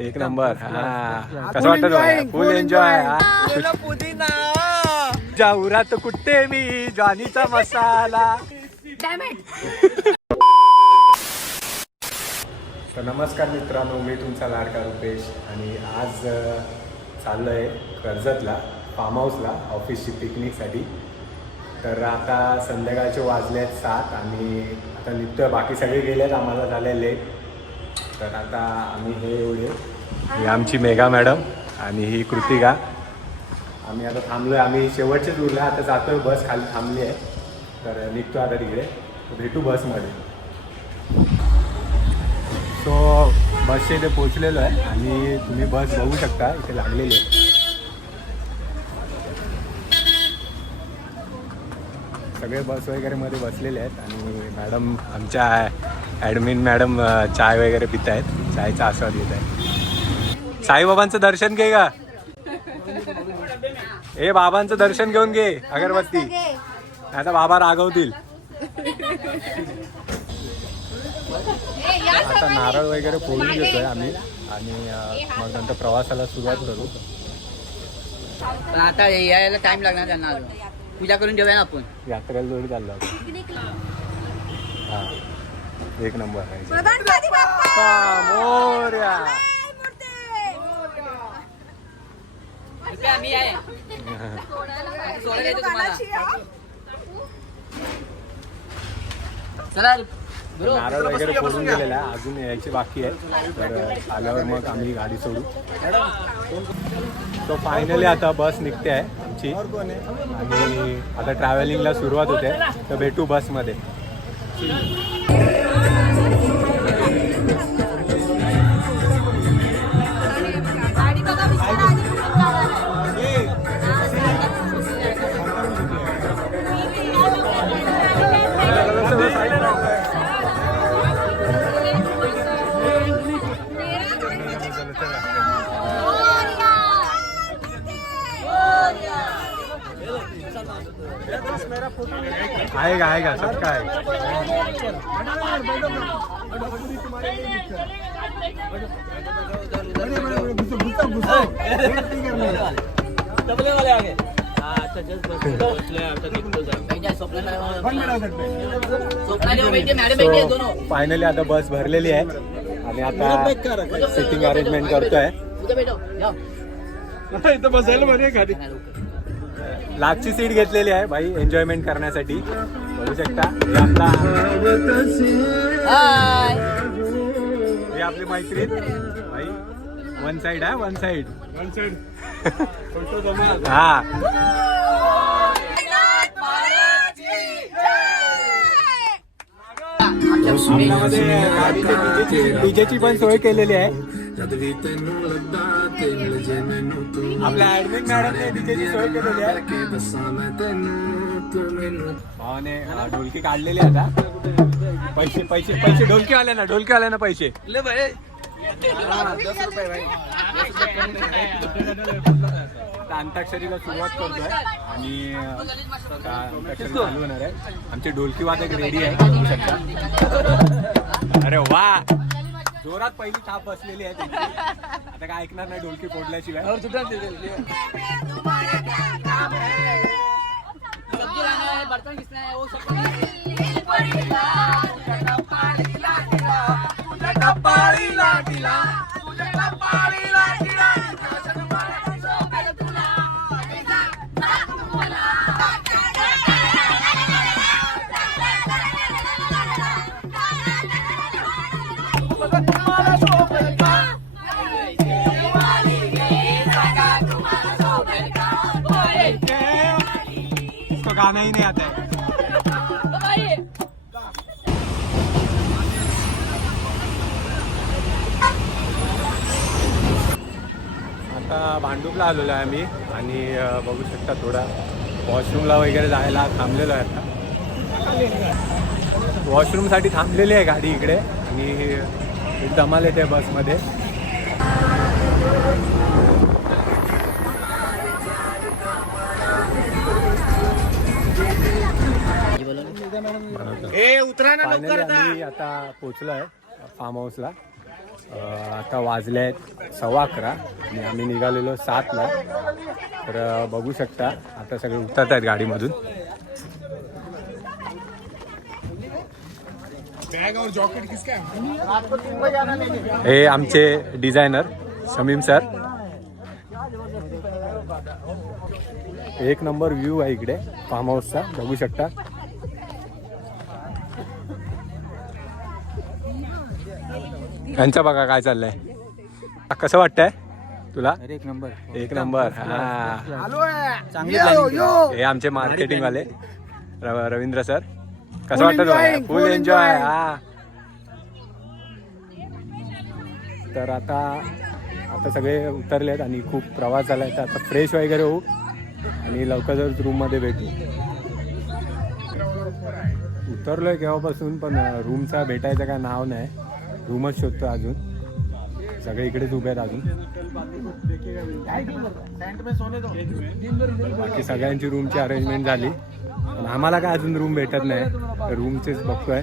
एक नंबर. हा कसं वाटत? फुल एन्जॉय. जाऊरात कुठे मी जॉनीचा मसाला. तर नमस्कार मित्रांनो, मी तुमचा लाडका रुपेश आणि आज चाललो आहे कर्जतला फार्म हाऊसला ऑफिसची पिकनिकसाठी. तर आता संध्याकाळचे वाजले आहेत 7 आणि आता निघतोय. बाकी सगळे गेलेत, आम्हाला झाले लेट. तर आता आम्ही हे एवढे, ही आमची मेघा मॅडम आणि ही कृतिका. आम्ही आता थांबलो आहे, आम्ही शेवटचेच उरले. आता जातो आहे, बस खाली थांबली आहे. तर निघतो आता तिकडे, भेटू बसमध्ये. सो बसच्या इथे पोचलेलो आहे आणि तुम्ही बस बघू शकता, इथे लागलेली आहे. सगळे बस वगैरे मध्ये बसलेले आहेत आणि मॅडम आमच्या ॲडमिन मॅडम चाय वगैरे पित आहेत, चायचा आस्वाद घेत आहेत. साईबाबांचं दर्शन घे का? ए बाबांचं दर्शन घेऊन घे, अगरबत्ती. आता बाबा रागवतील. आता नारळ वगैरे फोडून घेतोय आम्ही आणि मग नंतर प्रवासाला सुरुवात करू. पण आता यायला टाइम लागणार त्यांना. पूजा करून ठेवूया ना आपण. यात्रेला जोडी चाललो. हा एक नंबर आहे. मी आहे. चला नारळ वगैरे फोडून गेलेला आहे, अजून यायची बाकी आहे. तर आल्यावर मग आम्ही गाडी सोडू. तो फायनली आता बस निघते आहे आमची आणि आता ट्रॅव्हलिंगला सुरुवात होते. तर भेटू बसमध्ये. आहे का सब काय. फायनली आता बस भरलेली आहे आणि आता सिटिंग अरेंजमेंट करतोय. इथं बसायला बरे गाडी. लास्टची सीट घेतलेली आहे भाई, एन्जॉयमेंट करण्यासाठी. बघू शकता हे आपली मैत्रीण भाई. वन साइड आहे, वन साइड हा. डीजेची पण सोय केलेली आहे. आपल्या ऍडमिन मॅडमने डीजेची सोय केलेली आहे. भावाने ढोलकी काढलेली आहे. आता पैसे पैसे पैसे ढोलकी आले ना पैसे. अंताक्षरीला सुरुवात करतोय आणि अंताक्षरी चालू होणार आहे. आमचे ढोलकी वादक रेडी आहे, बघू शकता. अरे वा, जोरात पहिली थाप बसलेली आहे. आता काय ऐकणार नाही ढोलकी फोडल्याशिवाय. इसको गाना ही नहीं आता है. आता भांडूपला आलेलो आहे आम्ही आणि बघू शकता थोडा वॉशरूमला वगैरे जायला थांबलेलो आहे. आता वॉशरूमसाठी थांबलेली आहे गाडी इकडे आणि धमाल येते बसमध्ये. ए उतरा ना लवकर. आम्ही आता पोहोचलो आहे फार्म हाऊसला आता वाजले आहेत 11:15 आणि आम्ही निघालेलो 7ला. तर बघू शकता आता सगळे उतरत आहेत गाडीमधून. हे आमचे डिझायनर समीम सर. एक नंबर व्ह्यू आहे इकडे फार्म हाऊसचा, बघू शकता. यांचं बघा काय चाललंय. कसं वाटतंय तुला? एक नंबर. एक नंबर. हा, चांगली हे आमचे मार्केटिंग वाले रवींद्र सर. कसं वाटतं तुम्हाला? फुल एन्जॉय. हा, तर आता सगळे उतरलेत आणि खूप प्रवास झाला आहे. तर आता फ्रेश वगैरे होऊ आणि लवकरच रूममध्ये भेटू. उतरलोय केव्हापासून पण रूमचा भेटायचं काय नाव नाही. रूमच शोधतो अजून. सगळे इकडेच उभे आहेत अजून. बाकी सगळ्यांची रूमची अरेंजमेंट झाली पण आम्हाला काय अजून रूम भेटत नाही. रूमचेच बघतोय.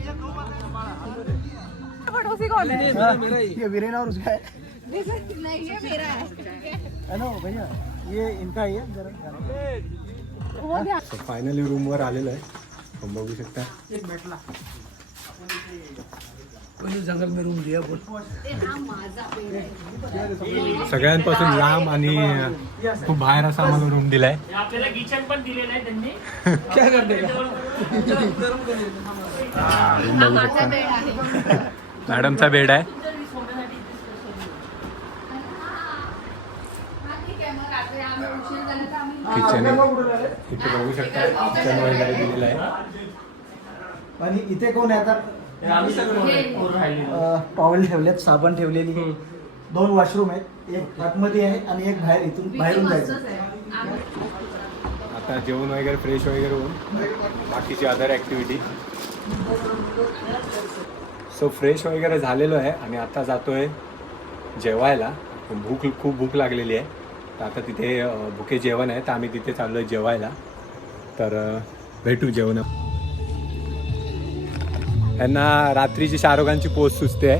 ये वीरेन और उसका है नहीं ये मेरा है हेलो भैया ये इनका ही है जरा. फायनली रूमवर आलेलो आहे. आपण बघू शकता. जंगल में रूम लिया बोल. सगळ्यांपासून लांब आणि खूप बाहेर असा आम्हाला रूम दिलाय. आपल्याला किचन पण दिलेलं आहे त्यांनी. क्या करने का रूम बघू शकता. मॅडमचा बेड आहे. किचन आहे. इथे बघू शकता किचन वगैरे दिलेलं आहे. आणि इथे कोण आहे आता? टॉवेल ठेवलेत, साबण ठेवलेली. 2 वॉशरूम आहेत, एक आतमध्ये आहे आणि एक बाहेर. इथून बाहेरून जायचं. आता जेवण वगैरे फ्रेश वगैरे होऊन बाकीची अदर ॲक्टिव्हिटी. सो फ्रेश वगैरे झालेलो आहे आणि आता जातोय जेवायला. खूप भूक लागलेली आहे. तर आता तिथे भुके जेवण आहे तर आम्ही तिथे चाललो आहे जेवायला. तर भेटू जेवण. यांना रात्रीची शाहरुखांची पोस्ट सुचते आहे.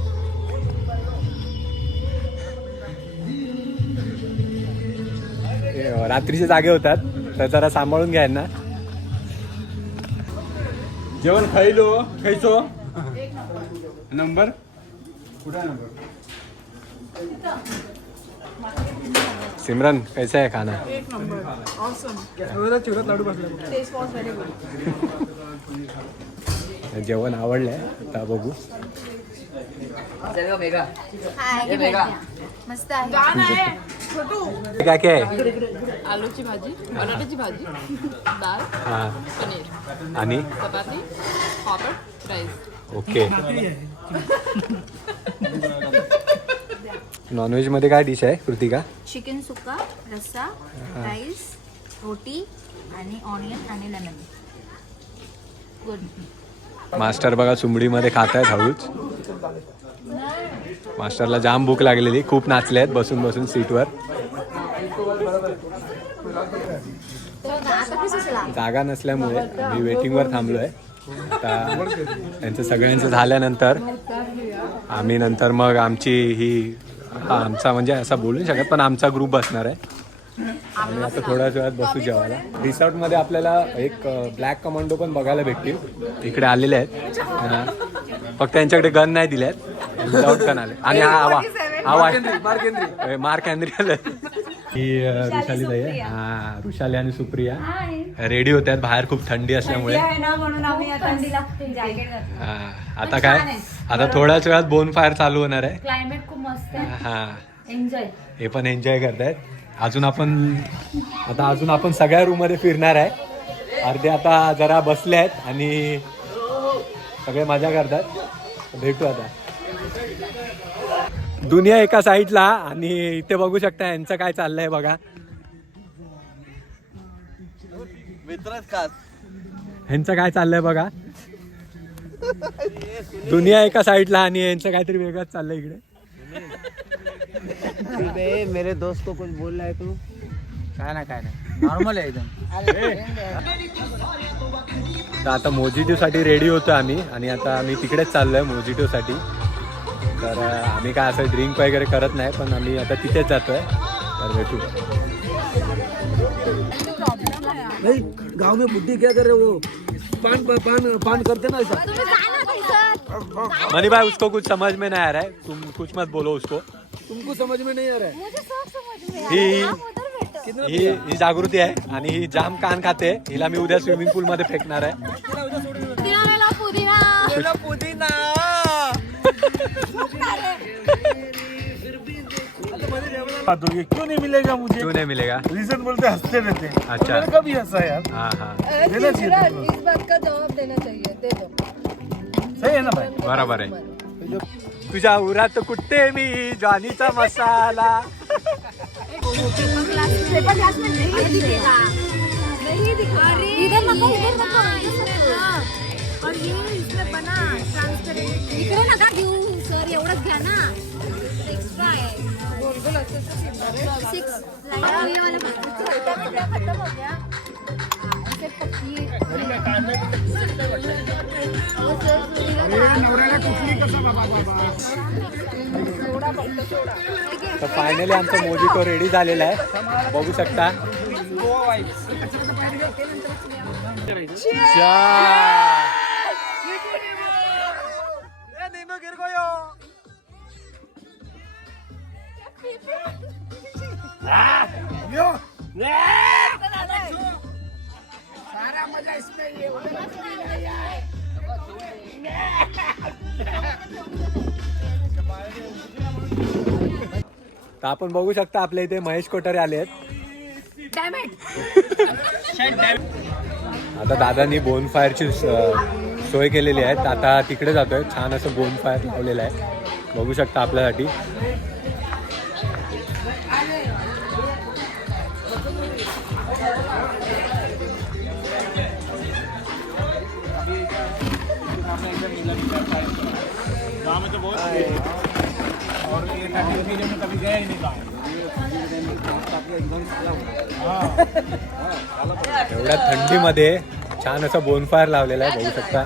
रात्रीचे जागे होतात तर जरा सांभाळून घ्या यांना. जेवण खायचो नंबर कुठे आहे नंबर? सिमरन कैसा है खाना? एक नंबर ऑसम चिवरत लाडू बसला. Taste was very good. जेवण आवडलंय. आता बघू. मस्त आहे. गाणं आहे छोटू. काय काय आहे? आलूची भाजी, बटाट्याची भाजी, डाळ, हां पनीर आणि चपाती, पापड, राईस. ओके. नॉनव्हेजमध्ये काय डिश आहे कृतिका? चिकन सुक्का, रस्सा, राईस, रोटी आणि ऑनियन आणि लेमन. गुड. मास्टर बघा सुमडीमध्ये खात आहेत हळूच. मास्टरला जाम भूक लागलेली. खूप नाचले आहेत बसून बसून सीटवर. जागा नसल्यामुळे मी वेटिंगवर थांबलो आहे. आता त्यांचं सगळ्यांचं झाल्यानंतर आम्ही नंतर मग आमची ही आमचा म्हणजे असं बोलू नाही शकत पण आमचा ग्रुप बसणार आहे. आणि आता थोड्याच वेळात बसू जेवायला. रिसॉर्टमध्ये आपल्याला एक ब्लॅक कमांडो पण बघायला भेटतील. इकडे आलेले आहेत. फक्त त्यांच्याकडे गन नाही दिले आहेत. विदाउट गन आले. आणि मार्क हॅनरी आले. ही ऋषाली ताई आहे. हा, ऋषाली आणि सुप्रिया रेडी होत्यात. बाहेर खूप थंडी असल्यामुळे. आता काय आता थोड्याच वेळात बोन फायर चालू होणार आहे. क्लायमेट खूप मस्त आहे. हा, एन्जॉय. हे पण एन्जॉय करतायत. अजून आपण सगळ्या रूम मध्ये फिरणार आहे. अर्धे आता जरा बसले आहेत आणि सगळे मजा करतात. भेटू आता. दुनिया एका साईडला आणि इथे बघू शकता यांचं काय चाललंय बघा. ह्यांचं काय चाललंय बघा. दुनिया एका साईडला आणि यांचं काहीतरी वेगळंच चाललंय इकडे. मेरे दोस्त को कुछ बोल रहा है तू? काय नाही नॉर्मल आहे एकदम. तर आता मोजिटोसाठी रेडी होतो आम्ही आणि आता आम्ही तिकडेच चाललोय मोजिटोसाठी. तर आम्ही काय असं ड्रिंक वगैरे करत नाही, पण आम्ही आता तिथेच जातोय. तर भेटू. भाई गांव में बुड्ढी क्या कर रहे हो? पान करते ना ऐसा. मनी भाई उसको कुछ समझ में नहीं आ रहा है, तुम कुछ मत बोलो उसको. तुमको समझ में नहीं आ रहा है. मुझे सब समझ में आ रहा है. ही जागृती आहे आणि ही जाम कान खाते. हिला मी उद्या स्विमिंग पूल मध्ये फेकणार आहे. पुदिना ये क्यों नहीं मिलेगा मुझे? क्यों नहीं मिलेगा? रीजन बोलते हंसते रहते. अच्छा. मैंने कभी हंसा यार. हाँ हाँ देना चाहिए तुमको. इस बात का जवाब देना चाहिए. दे दो. सही है ना भाई? बरोबर आहे. तुझ्या उरात कुठे मी ज्वानीचा मसाला. पेपर ग्लास में नहीं दिखेगा. नहीं दिखेगा. इधर मत और ये इसमें बना ट्रांसपेरेंट. इकडे नका घेऊ सर, एवढंच घ्या ना. एक्स्ट्रा आहे. गोल गोल अच्छे से सिंपल है. 6 लाइट ये वाला खत्म हो गया. ऐसे पक्की. तर फायनली आमचा मोजितो रेडी झालेला आहे, बघू शकता. तर आपण बघू शकता आपल्या इथे महेश कोठारे आले आहेत. आता दादांनी बोनफायरची सोय केलेली आहे. तर आता तिकडे जातोय. छान असं बोनफायर लावलेलं आहे, बघू शकता आपल्यासाठी. एवढ्या थंडीमध्ये छान असं बोनफायर लावलेला आहे, बघू शकता.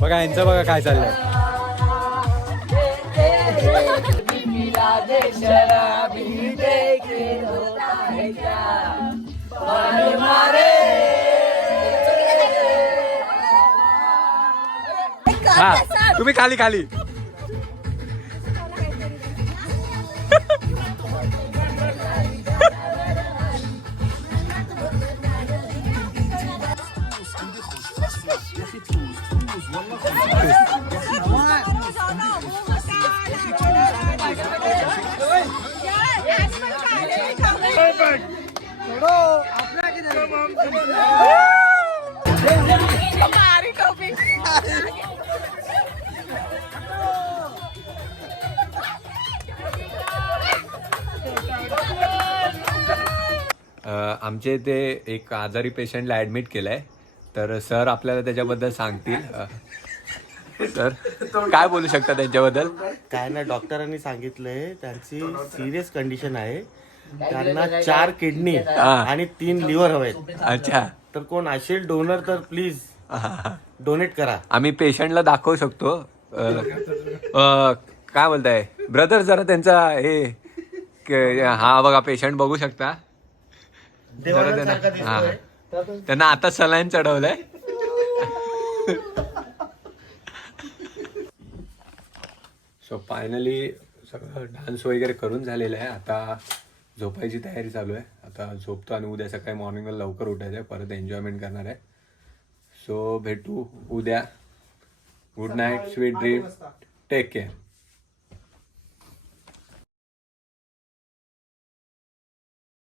बघा यांचं बघा काय चाललंय. हा तुम्ही खाली खाली. आमचे इथे एक आजारी पेशंटला ॲडमिट केलं आहे, तर सर आपल्याला त्याच्याबद्दल सांगतील. सर काय बोलू शकता त्यांच्याबद्दल? काय ना, डॉक्टरांनी सांगितलंय त्यांची सिरियस कंडिशन आहे. त्यांना 4 किडनी आणि 3 लिव्हर हवेत. अच्छा. तर कोण असेल डोनर तर प्लीज डोनेट करा. आम्ही पेशंटला दाखवू शकतो. काय बोलताय ब्रदर, जरा त्यांचा हे हा बघा पेशंट बघू शकता. जरा त्यांना आता सलाईन चढवलंय. सो फायनली सगळं डान्स वगैरे करून झालेलं आहे. आता झोपायची तयारी चालू आहे. आता झोपतो आणि उद्या सकाळी मॉर्निंगला लवकर उठायचं आहे, परत एन्जॉयमेंट करणार आहे. सो भेटू उद्या. Good night, sweet dream, take care.